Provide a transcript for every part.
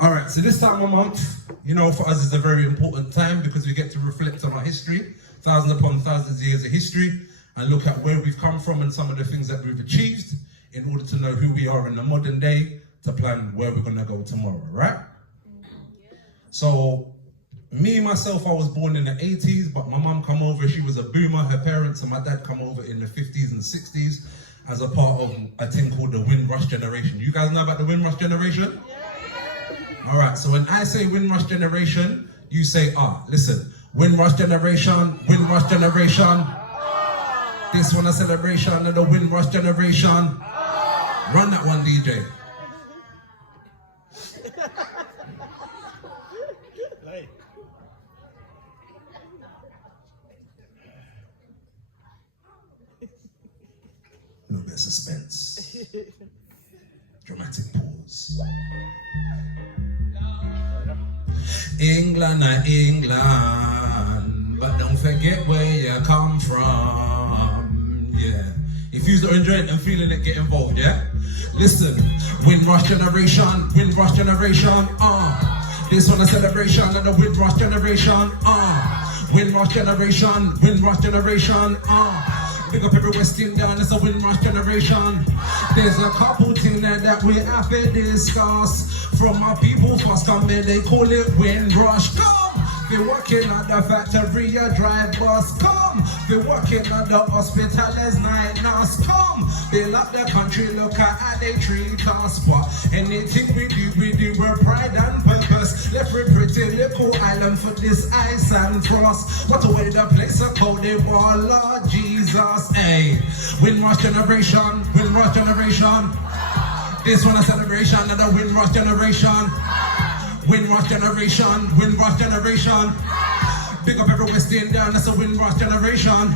All right, so this time of month, you know, for us is a very important time because we get to reflect on our history, thousands upon thousands of years of history, and look at where we've come from and some of the things that we've achieved in order to know who we are in the modern day to plan where we're gonna go tomorrow, right? So, me, myself, I was born in the 80s, but my mum come over, she was a boomer, her parents and my dad come over in the 50s and 60s as a part of a thing called the Windrush generation. You guys know about the Windrush generation? All right, so when I say Windrush generation, you say, listen, Windrush generation, Windrush generation. This one a celebration of the Windrush generation. Run that one, DJ. A little bit of suspense. Dramatic pause. England, England, but don't forget where you come from, yeah. If you're enjoying it and feeling it, get involved, yeah? Listen, Windrush generation, Windrush generation, This one a celebration of the Windrush generation, Windrush generation, Windrush generation, Big up every West Indian, it's a Windrush generation. There's a couple things there that we have to discuss. From my people first coming, they call it Windrush. Come! They working at the factory, a drive bus. Come! They working at the hospital as night nurse. Come! They love the country, look at how they treat us. But anything we do with pride and purpose. Left a pretty little island for this ice and frost. But away the place of called the war, Lord Jesus. Hey, Windrush generation, Windrush generation. This one a celebration of the Windrush generation. Windrush generation, Windrush generation. Big up every West Indian, that's a Windrush generation.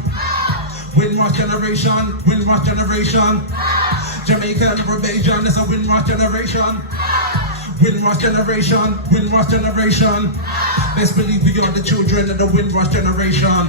Windrush generation, Windrush generation. Jamaica and Barbados, that's a Windrush generation. Windrush generation, Windrush generation. Best believe we are the children of the Windrush generation.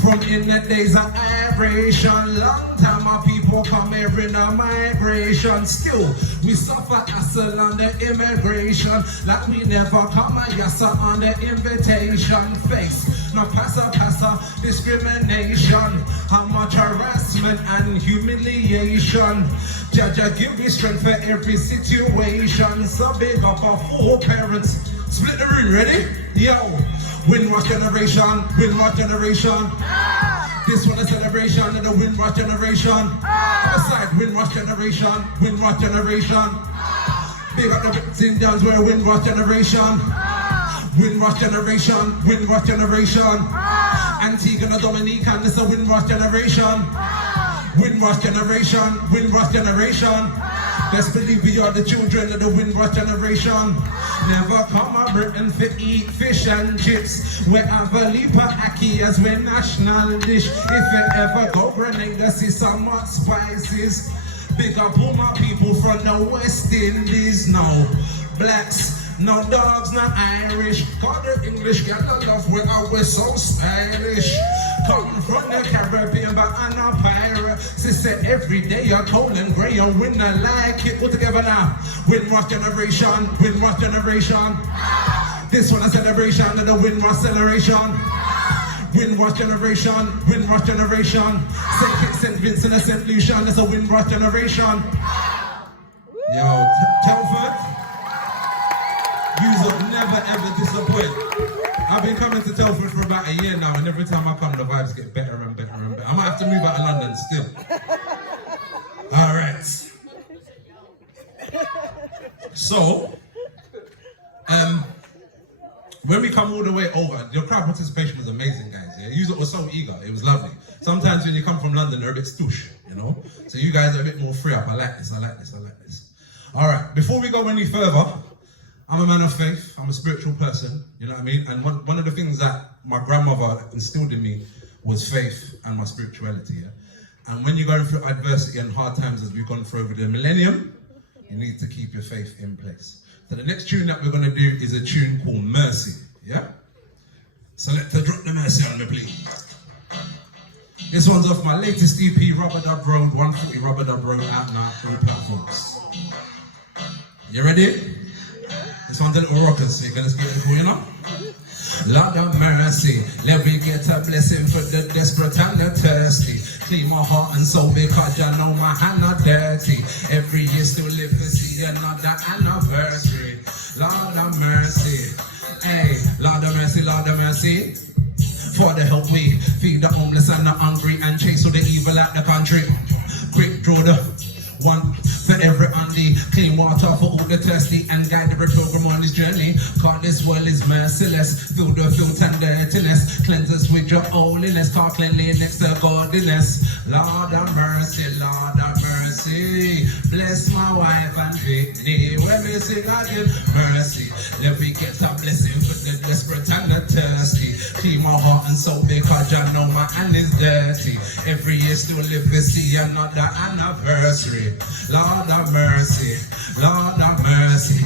From in the days of immigration, long time our people come here in a migration. Still, we suffer hassle on the immigration, like we never come a yassa on the invitation. Face, no passa, discrimination. How much harassment and humiliation. Jaja give me strength for every situation. So big up our four parents. Split the room, ready? Yo! Windrush generation, Windrush generation. This one a celebration of the Windrush generation. Outside, Windrush generation, Windrush generation. Big up the West Indians, we're Windrush generation. Windrush generation, Windrush generation. Antigua and Dominican, this a Windrush generation. Windrush generation, Windrush generation. Best believe we are the children of the Windrush generation. Never come a Britain for eat fish and chips. We have a leap of ackee as we national dish. If you ever go Grenada, see some hot spices. Big up all my people from the West Indies. No blacks, no dogs, no Irish. Call the English, get the love, we're always so stylish. Come from the Caribbean, but I'm a pirate. Sister, every day you're cold and grey, you win the like it. Put together now. Windrush generation, Windrush generation. This one a celebration of the Windrush celebration. Windrush generation, Windrush generation. St. Kitts, St. Vincent, and St. Lucia, that's a Windrush generation. Yo, Telford, you'll never ever disappoint. I've been coming to Telford for about a year now, and every time I come, the vibes get better and better and better. I might have to move out of London still. All right. So, when we come all the way over, your crowd participation was amazing, guys. Yeah? You were so eager. It was lovely. Sometimes when you come from London, they're a bit stoosh, you know? So you guys are a bit more free up. I like this, I like this, I like this. All right, before we go any further, I'm a man of faith, I'm a spiritual person, you know what I mean? And one of the things that my grandmother instilled in me was faith and my spirituality, yeah? And when you're going through adversity and hard times as we've gone through over the millennium, you need to keep your faith in place. So the next tune that we're gonna do is a tune called Mercy, yeah? Selector, drop the mercy on me, please. This one's off my latest EP, Rubber Dub Road, 140 Rubber Dub Road, out now, all platforms. You ready? This one's a little rockers, so you're gonna skip it, you know? Lord of mercy, let me get a blessing for the desperate and the thirsty. Clean my heart and soul because you know my hand not dirty. Every year still live to see another anniversary. Lord of mercy, hey, Lord of mercy, Lord of mercy. Father help me, feed the homeless and the hungry and chase all the evil out the country. Quick draw the one for every Andy, clean water for all the thirsty and guide every pilgrim on his journey. Cause this world is merciless, fill the filth and dirtiness, cleanse us with your holiness, cause cleanliness to godliness. Lord of mercy, Lord of mercy, bless my wife and Whitney. When we sing again, mercy, let me get a blessing for the desperate and the thirsty. Clean my heart and soul because you know my hand is dirty. Every year still live to see another anniversary. Lord of mercy, Lord of mercy.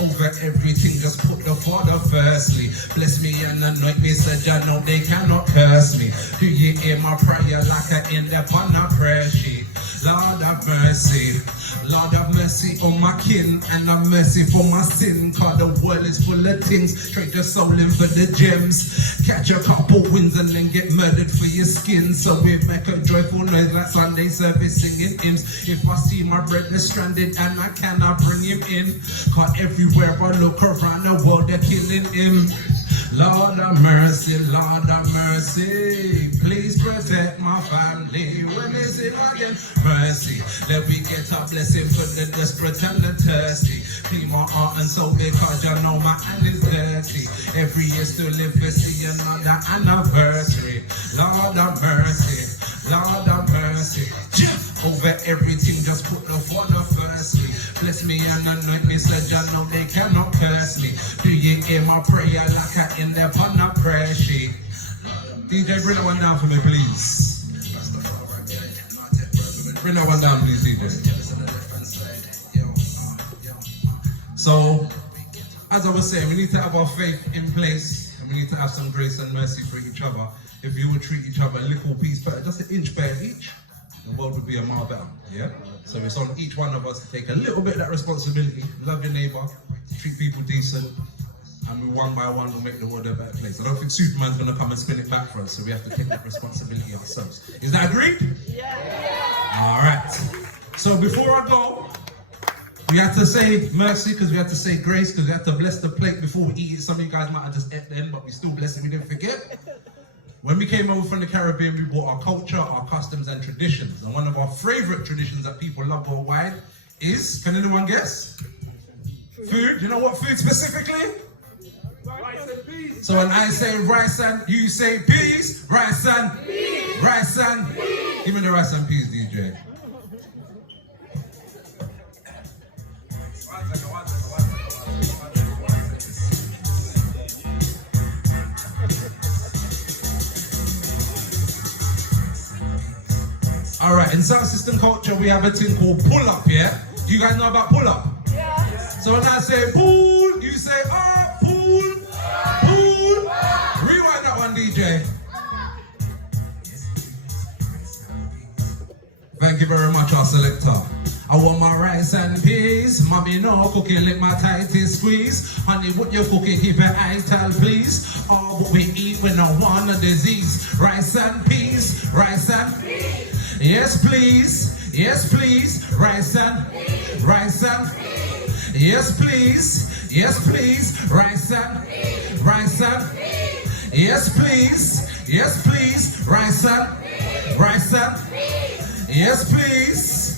Over everything, just put the Father firstly. Bless me and anoint me, so you know they cannot curse me. Do you hear my prayer like I end up on a prayer sheet? Lord of mercy, Lord of mercy on my kin and have mercy for my sin. Cause the world is full of things, trade your soul in for the gems. Catch a couple wins and then get murdered for your skin. So we make a joyful noise like Sunday service singing hymns. If I see my brother stranded and I cannot bring him in, cause everywhere I look around the world they're killing him. Lord of mercy, Lord of mercy, please protect my family. When they sing again, mercy, let me get a blessing for the desperate and the thirsty. Clean my heart and soul because you know my hand is dirty. Every year still live to see another anniversary. Lord of mercy, Lord of mercy. Over everything, just put the Father firstly. Bless me and anoint me so you know they cannot curse me. Do you hear my prayer like I end up on a prayer sheet? DJ, bring that one down for me, please. Bring that one down, please, DJ. So, as I was saying, we need to have our faith in place and we need to have some grace and mercy for each other. If you would treat each other a little piece better, just an inch better each, the world would be a mile better, yeah? So it's on each one of us to take a little bit of that responsibility, love your neighbor, treat people decent, and we one by one will make the world a better place. I don't think Superman's gonna come and spin it back for us, so we have to take that responsibility ourselves. Is that agreed? Yeah. All right. So before I go, we have to say mercy because we have to say grace because we have to bless the plate before we eat it. Some of you guys might have just ate then, but we still bless it, we didn't forget. When we came over from the Caribbean, we brought our culture, our customs and traditions. And one of our favorite traditions that people love worldwide is, can anyone guess? Food. You know what food specifically? Rice and peas. So when I say rice and, you say peas, rice and peas. Rice and peas. Give me the rice and peas, DJ. All right, in Sound System culture, we have a thing called pull-up, yeah? Do you guys know about pull-up? Yeah. So when I say pull, you say, oh, pull, pull. Rewind that one, DJ. Thank you very much, our selector. I want my rice and peas. Mommy, no cooking, let my tightest squeeze. Honey, what you cooking, keep it ital, please. All what we eat, we don't want a disease. Rice and peas, rice and peas. Yes, please. Yes, please. Rice and peas. Rice and peas. Yes, please. Yes, please. Rice and peas. Rice and peas. Yes, please. Yes, please. Rice and peas. Rice and peas. Yes, please.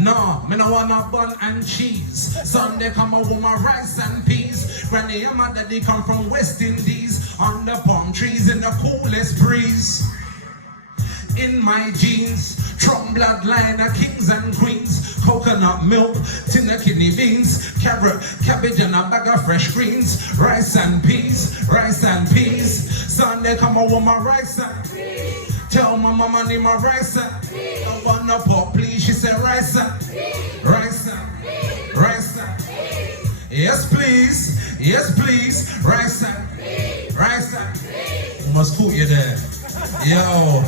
No, me no want no bun and cheese. Sunday come out with my rice and peas. Granny and my daddy come from West Indies. On the palm trees in the coolest breeze. In my jeans, Trump bloodline of kings and queens. Coconut milk, tin of kidney beans. Carrot, cabbage and a bag of fresh greens. Rice and peas, rice and peas. Sunday come out with my rice and peas. Tell my mama need my rice and peas. I want a pot please, she said rice and peas. Rice and peas. Rice and peas. Yes please, yes please. Rice and peas. Rice and peas. Almost caught you there. Yo.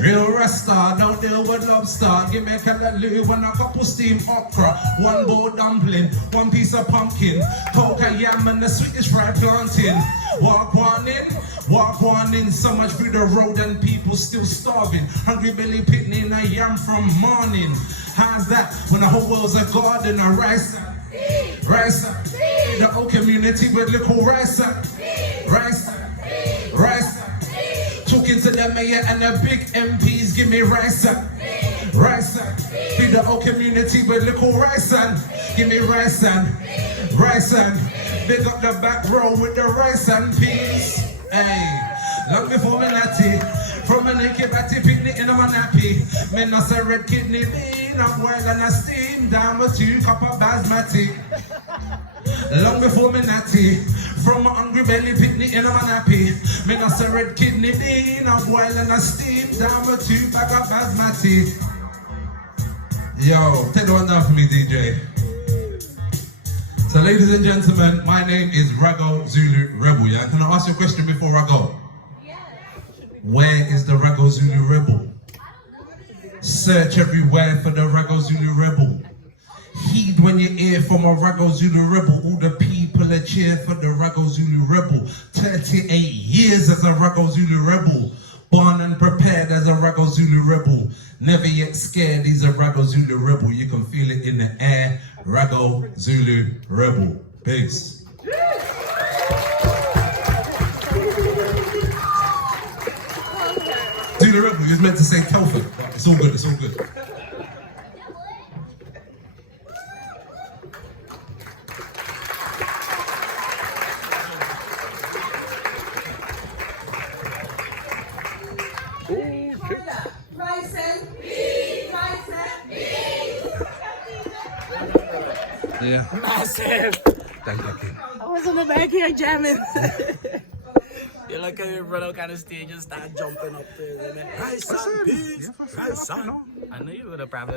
Real Rasta, don't deal with lobster. Give me a callaloo and a couple steam okra. One bowl dumpling, one piece of pumpkin. Coca yam and the sweetest fried plantain. Walk on in. So much through the road and people still starving. Hungry belly picnic a yam from morning. How's that when the whole world's a garden? A rice up. The whole community with little rice up. Rice up. Talking to the mayor and the big MPs, give me rice up. Feed the whole community with little rice and give me rice and big up the back row with the rice and peas. Hey, long before me natty, from a naked batty picnic in my nappy. Me not say red kidney bean, I'm boiled and I steam down with 2 cup of basmati. Long before me natty, from a hungry belly picnic in my nappy. Me not say red kidney bean, I'm boiled and I steam down with 2 bag of basmati. Yo, take the one down for me, DJ. So, ladies and gentlemen, my name is Rago Zulu Rebel. Yeah, can I ask you a question before I go? Yeah. Where is the Rago Zulu Rebel? Search everywhere for the Rago Zulu Rebel. Heed when you hear from a Rago Zulu Rebel. All the people that cheer for the Rago Zulu Rebel. 38 years as a Rago Zulu Rebel. Born and prepared as a Rago Zulu Rebel. Never yet scared, he's a Rago Zulu Rebel. You can feel it in the air. Rago Zulu Rebel. Peace. Zulu Rebel, he was meant to say Telford, but it's all good, it's all good. Yeah. Massive. Thank you. I was on the back here jamming. You look at me run out kind of stage and start jumping up there. Rice and peas. Rice and. I knew you would have probably.